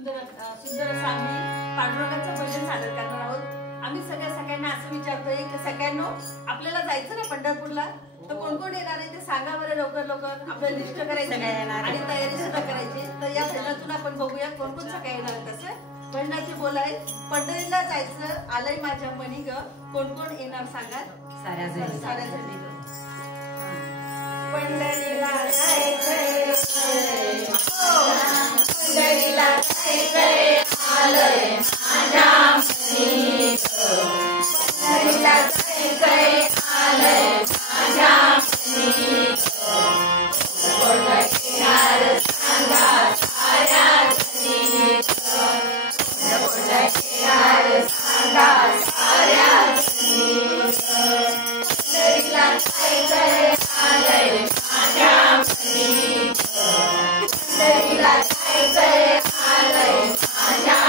सुंदर असं आम्ही पांडुरंगाचं भजन सादर करणार आहोत। आम्ही सगळ्यांना असं विचारतोय की सगळ्यांनो आपल्याला जायचं ना पंढरपूरला, तर कोण कोण येणार आहे ते सांगा बरं लवकर आपल्याला लिस्ट करायची आणि तयारी सुद्धा करायची। तर या भजनातून आपण बघूया कोण कोण सगळे येणार आहे। तसं भजनाचे बोल आहे, पंढरीला जायचं आलंय माझ्या मनी ग, कोण कोण येणार सांगा साऱ्या जणी ग। पंढरीला जायचंय पंढरीला जायचंय आलंय माझ्या मनी ग, पंढरीला जायचंय आलंय माझ्या मनी ग, कोण येणार सांगा साऱ्या जणी ग, कोण येणार सांगा साऱ्या जणी ग, पंढरीला जायचंय आलंय माझ्या मनी ग, पंढरीला जायचंय आलंय माझ्या मनी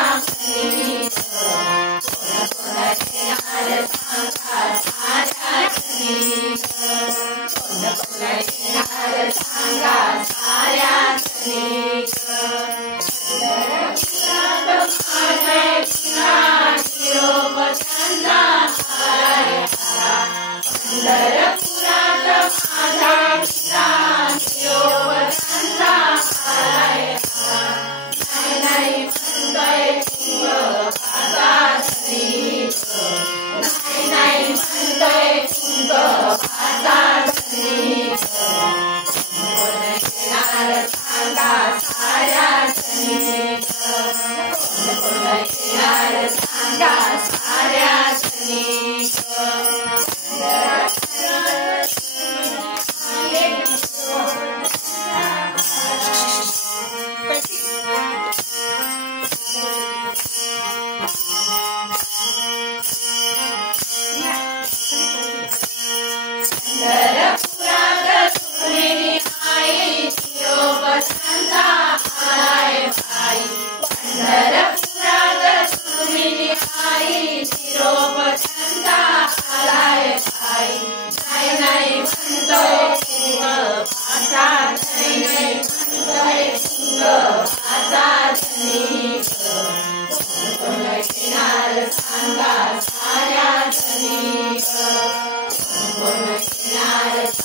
ग, कोण येणार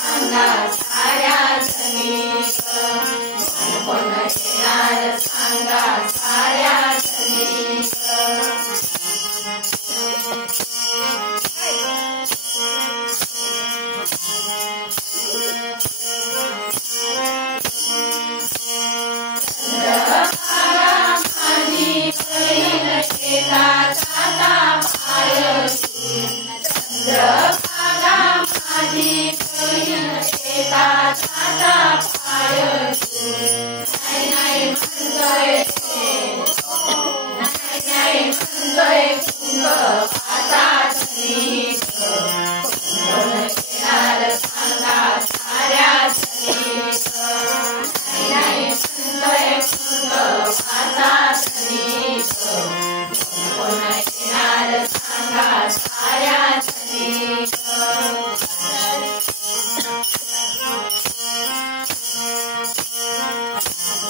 सांगा साऱ्या जणी ग, कोण येणार सांगा साऱ्या जणी ग। Yeah.